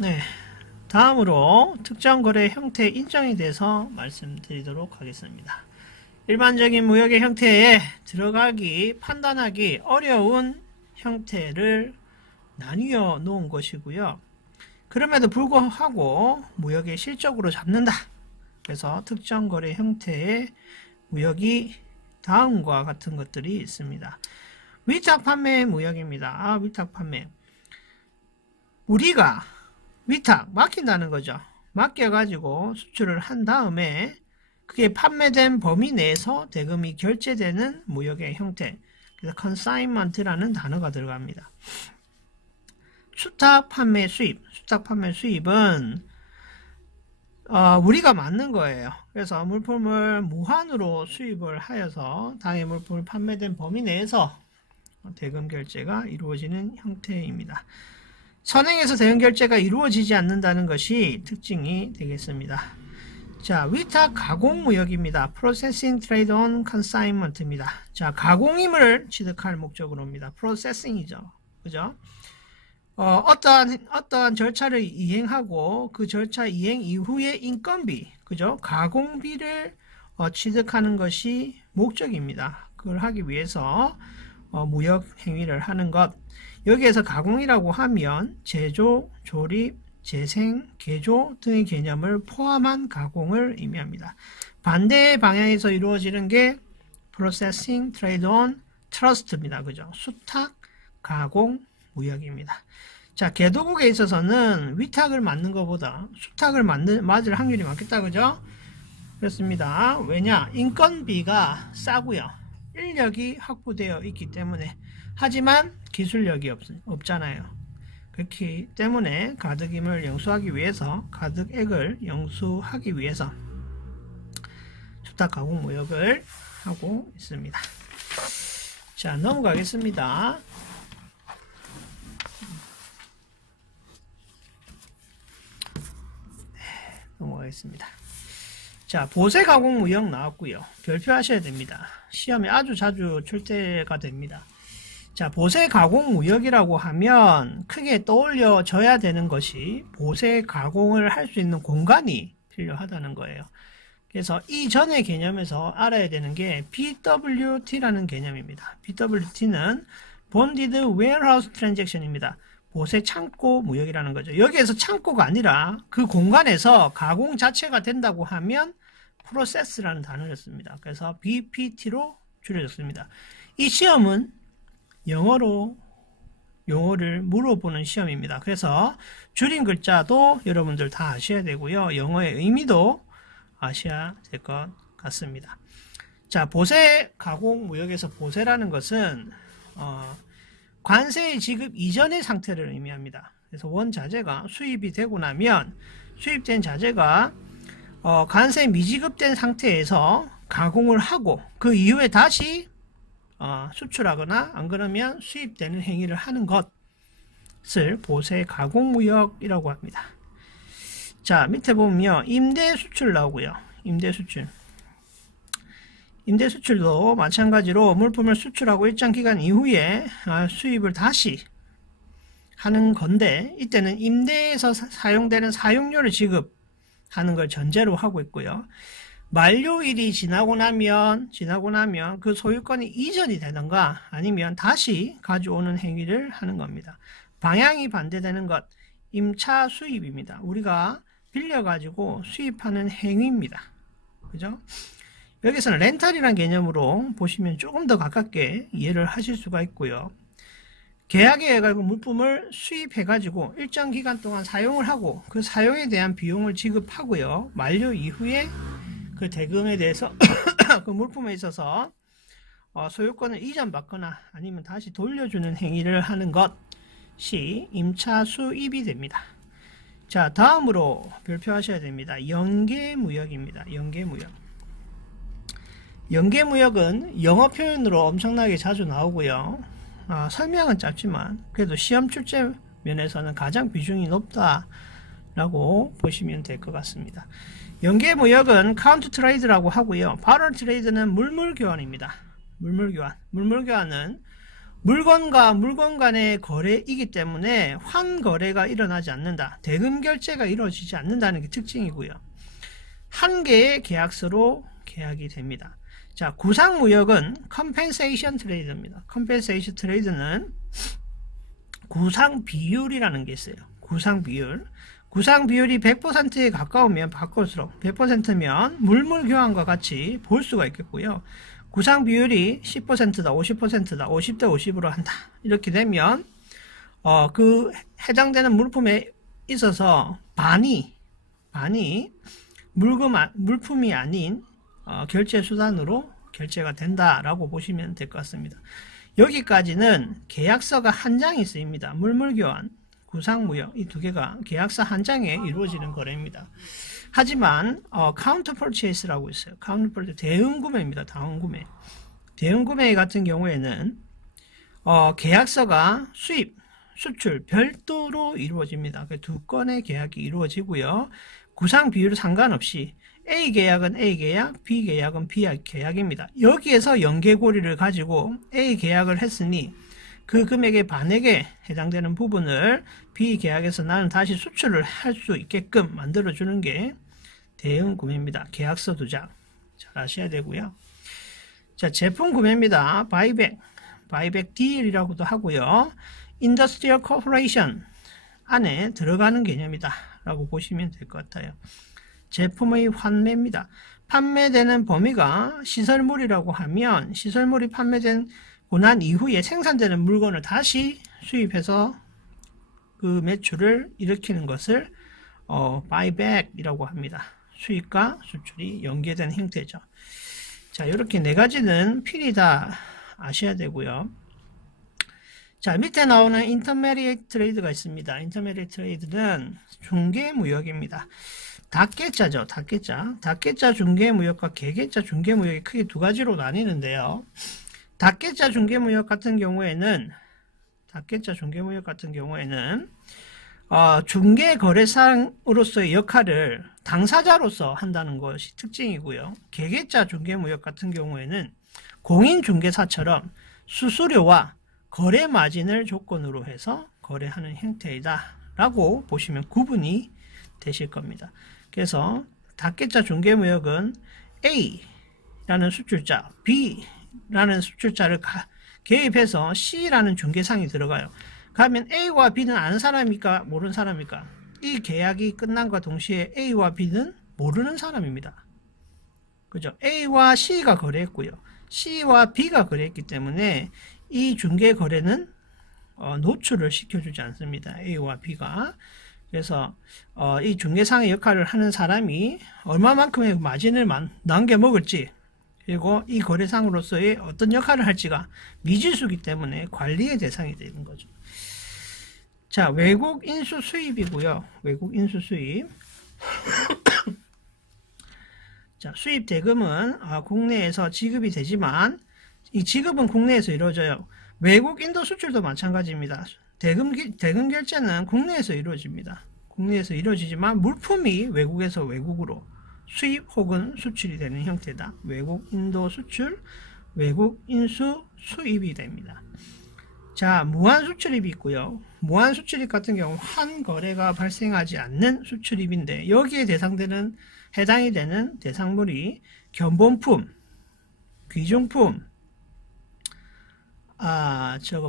네, 다음으로 특정 거래 형태 인정에 대해서 말씀드리도록 하겠습니다. 일반적인 무역의 형태에 들어가기, 판단하기 어려운 형태를 나뉘어 놓은 것이고요. 그럼에도 불구하고 무역의 실적으로 잡는다. 그래서 특정 거래 형태의 무역이 다음과 같은 것들이 있습니다. 위탁 판매 무역입니다. 위탁 판매. 우리가 위탁, 맡긴다는 거죠. 맡겨가지고 수출을 한 다음에 그게 판매된 범위 내에서 대금이 결제되는 무역의 형태. 그래서 consignment라는 단어가 들어갑니다. 수탁 판매 수입. 수탁 판매 수입은 우리가 맞는 거예요. 그래서 물품을 무한으로 수입을 하여서 당의 물품을 판매된 범위 내에서 대금 결제가 이루어지는 형태입니다. 선행에서 대금 결제가 이루어지지 않는다는 것이 특징이 되겠습니다. 자, 위탁 가공 무역입니다. Processing Trade on Consignment입니다. 자, 가공임을 취득할 목적으로입니다. Processing이죠. 그죠? 어떠한 절차를 이행하고 그 절차 이행 이후의 인건비, 그죠? 가공비를 취득하는 것이 목적입니다. 그걸 하기 위해서 무역 행위를 하는 것. 여기에서 가공이라고 하면 제조, 조립, 재생, 개조 등의 개념을 포함한 가공을 의미합니다. 반대의 방향에서 이루어지는 게 Processing Trade on Trust입니다. 그죠? 수탁, 가공, 무역입니다. 자, 개도국에 있어서는 위탁을 맞는 것보다 수탁을 맞을 확률이 많겠다. 그죠? 그렇습니다. 왜냐? 인건비가 싸고요. 인력이 확보되어 있기 때문에. 하지만 기술력이 없잖아요. 그렇기 때문에 가득임을 영수하기 위해서, 가득액을 영수하기 위해서 수탁 가공 무역을 하고 있습니다. 자, 넘어가겠습니다. 넘어가겠습니다. 자, 보세 가공 무역 나왔고요. 별표하셔야 됩니다. 시험에 아주 자주 출제가 됩니다. 자, 보세 가공 무역이라고 하면 크게 떠올려져야 되는 것이 보세 가공을 할 수 있는 공간이 필요하다는 거예요. 그래서 이전의 개념에서 알아야 되는 게 BWT라는 개념입니다. BWT는 Bonded Warehouse Transaction입니다. 보세 창고 무역이라는 거죠. 여기에서 창고가 아니라 그 공간에서 가공 자체가 된다고 하면 프로세스라는 단어를 씁니다. 그래서 BPT로 줄여졌습니다. 이 시험은 영어를 물어보는 시험입니다. 그래서 줄인 글자도 여러분들 다 아셔야 되고요. 영어의 의미도 아셔야 될 것 같습니다. 자, 보세 가공 무역에서 보세라는 것은 관세의 지급 이전의 상태를 의미합니다. 그래서 원자재가 수입이 되고 나면 수입된 자재가 관세 미지급된 상태에서 가공을 하고 그 이후에 다시 수출하거나 안 그러면 수입되는 행위를 하는 것을 보세 가공 무역이라고 합니다. 자, 밑에 보면요. 임대 수출 나오고요. 임대 수출. 임대 수출도 마찬가지로 물품을 수출하고 일정 기간 이후에 수입을 다시 하는 건데 이때는 임대에서 사용되는 사용료를 지급하는 걸 전제로 하고 있고요. 만료일이 지나고 나면 그 소유권이 이전이 되던가 아니면 다시 가져오는 행위를 하는 겁니다. 방향이 반대되는 것, 임차 수입입니다. 우리가 빌려가지고 수입하는 행위입니다. 그죠? 여기서는 렌탈이라는 개념으로 보시면 조금 더 가깝게 이해를 하실 수가 있고요. 계약에 의해 물품을 수입해가지고 일정 기간 동안 사용을 하고 그 사용에 대한 비용을 지급하고요. 만료 이후에 그 대금에 대해서 그 물품에 있어서 소유권을 이전받거나 아니면 다시 돌려주는 행위를 하는 것이 임차 수입이 됩니다. 자, 다음으로 별표하셔야 됩니다. 연계무역입니다. 연계무역. 연계무역은 영어 표현으로 엄청나게 자주 나오고요. 설명은 짧지만 그래도 시험 출제 면에서는 가장 비중이 높다라고 보시면 될 것 같습니다. 연계무역은 카운트 트레이드라고 하고요. 바럴 트레이드는 물물교환입니다. 물물교환. 물물교환은 물건과 물건 간의 거래이기 때문에 환거래가 일어나지 않는다. 대금 결제가 이루어지지 않는다는 게 특징이고요. 한 개의 계약서로 계약이 됩니다. 자, 구상무역은 컴펜세이션 트레이드입니다. 컴펜세이션 트레이드는 구상비율이라는 게 있어요. 구상비율. 구상비율이 100%에 가까우면 바꿀수록 100%면 물물교환과 같이 볼 수가 있겠고요. 구상비율이 10%다, 50%다, 50대 50으로 한다. 이렇게 되면 그 해당되는 물품에 있어서 반이 물품이 아닌 결제 수단으로 결제가 된다라고 보시면 될 것 같습니다. 여기까지는 계약서가 한 장이 쓰입니다. 물물교환, 구상무역 이 두 개가 계약서 한 장에 이루어지는 거래입니다. 하지만 카운터 퍼체이스라고 있어요. 카운터 퍼체이스 대응구매입니다. 대응구매. 대응구매 같은 경우에는 계약서가 수입, 수출 별도로 이루어집니다. 두 건의 계약이 이루어지고요. 구상 비율 상관없이 A 계약은 A 계약, B 계약은 B 계약입니다. 여기에서 연계고리를 가지고 A 계약을 했으니 그 금액의 반액에 해당되는 부분을 B 계약에서 나는 다시 수출을 할 수 있게끔 만들어주는 게 대응 구매입니다. 계약서 2장. 잘 아셔야 되고요. 자, 제품 구매입니다. 바이백 딜이라고도 하고요. 인더스트리얼 코퍼레이션 안에 들어가는 개념이다 라고 보시면 될 것 같아요. 제품의 환매입니다. 판매되는 범위가 시설물이라고 하면 시설물이 판매되고 난 이후에 생산되는 물건을 다시 수입해서 그 매출을 일으키는 것을 바이백이라고 합니다. 수입과 수출이 연계된 형태죠. 자, 이렇게 네 가지는 필히 다 아셔야 되고요. 자, 밑에 나오는 인터메디에이트 트레이드가 있습니다. 인터메디에이트 트레이드는 중개무역입니다. 닭계자죠. 닭계자 중개무역과 개계자 중개무역이 크게 두 가지로 나뉘는데요. 닭계자 중개무역 같은 경우에는 중개거래상으로서의 역할을 당사자로서 한다는 것이 특징이고요. 개계자 중개무역 같은 경우에는 공인중개사처럼 수수료와 거래 마진을 조건으로 해서 거래하는 형태이다 라고 보시면 구분이 되실 겁니다. 그래서 닭계자 중개무역은 A라는 수출자, B라는 수출자를 개입해서 C라는 중개상이 들어가요. 그러면 A와 B는 아는 사람입니까? 모르는 사람입니까? 이 계약이 끝난과 동시에 A와 B는 모르는 사람입니다. 그죠? A와 C가 거래했고요. C와 B가 거래했기 때문에 이 중개 거래는 노출을 시켜주지 않습니다. A와 B가. 그래서 이 중개상의 역할을 하는 사람이 얼마만큼의 마진을 남겨먹을지 그리고 이 거래상으로서의 어떤 역할을 할지가 미지수이기 때문에 관리의 대상이 되는 거죠. 자, 외국 인수 수입이고요. 외국 인수 수입. 자, 수입 대금은 국내에서 지급이 되지만 이 지급은 국내에서 이루어져요. 외국 인도 수출도 마찬가지입니다. 대금 결제는 국내에서 이루어집니다. 국내에서 이루어지지만 물품이 외국에서 외국으로 수입 혹은 수출이 되는 형태다. 외국 인도 수출, 외국 인수 수입이 됩니다. 자, 무한 수출입이 있고요. 무한 수출입 같은 경우 환거래가 발생하지 않는 수출입인데 여기에 해당이 되는 대상물이 견본품, 귀중품,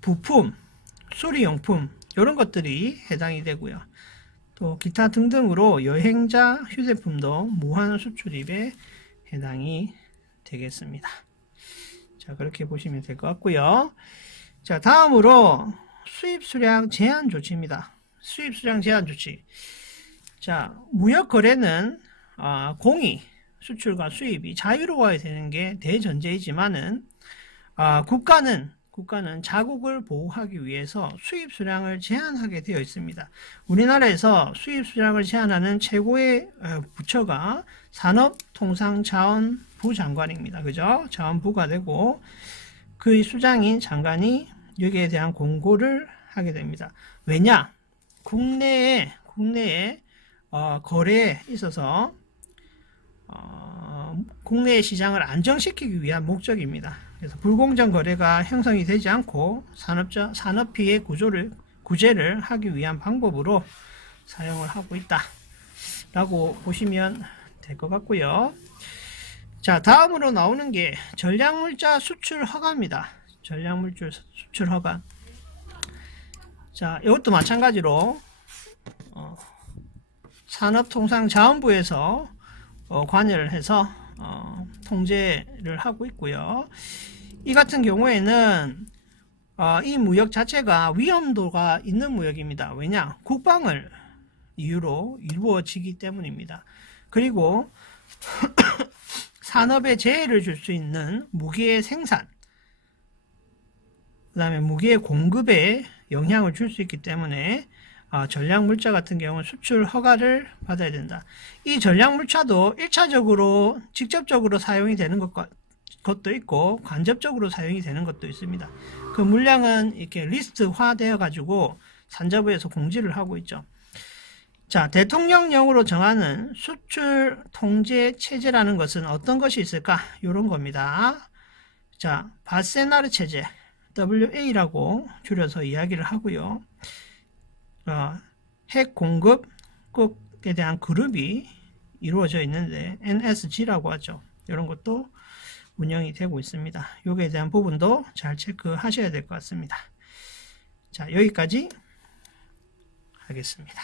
부품, 수리용품 이런 것들이 해당이 되고요. 또 기타 등등으로 여행자 휴대품도 무한 수출입에 해당이 되겠습니다. 자, 그렇게 보시면 될 것 같고요. 자, 다음으로 수입 수량 제한 조치입니다. 수입 수량 제한 조치. 자, 무역 거래는 공이 수출과 수입이 자유로워야 되는 게 대전제이지만은 국가는 자국을 보호하기 위해서 수입 수량을 제한하게 되어 있습니다. 우리나라에서 수입 수량을 제한하는 최고의 부처가 산업통상자원부 장관입니다. 그죠? 자원부가 되고 그 수장인 장관이 여기에 대한 공고를 하게 됩니다. 왜냐? 국내에 거래에 있어서 국내 시장을 안정시키기 위한 목적입니다. 그래서 불공정 거래가 형성이 되지 않고 산업피해 구제를 하기 위한 방법으로 사용을 하고 있다 라고 보시면 될 것 같고요. 자, 다음으로 나오는 게 전략물자 수출 허가입니다. 전략물자 수출 허가. 자, 이것도 마찬가지로 산업통상자원부에서 관여를 해서 통제를 하고 있고요. 이 같은 경우에는 이 무역 자체가 위험도가 있는 무역입니다. 왜냐? 국방을 이유로 이루어지기 때문입니다. 그리고 산업에 재해를 줄 수 있는 무기의 생산, 그 다음에 무기의 공급에 영향을 줄 수 있기 때문에 전략물자 같은 경우는 수출 허가를 받아야 된다. 이 전략물자도 1차적으로 직접적으로 사용이 되는 것도 있고 간접적으로 사용이 되는 것도 있습니다. 그 물량은 이렇게 리스트화 되어 가지고 산자부에서 공지를 하고 있죠. 자, 대통령령으로 정하는 수출 통제 체제라는 것은 어떤 것이 있을까? 이런 겁니다. 자, 바세나르 체제, WA라고 줄여서 이야기를 하고요. 핵 공급국에 대한 그룹이 이루어져 있는데 NSG라고 하죠. 이런 것도 운영이 되고 있습니다. 여기에 대한 부분도 잘 체크하셔야 될 것 같습니다. 자, 여기까지 하겠습니다.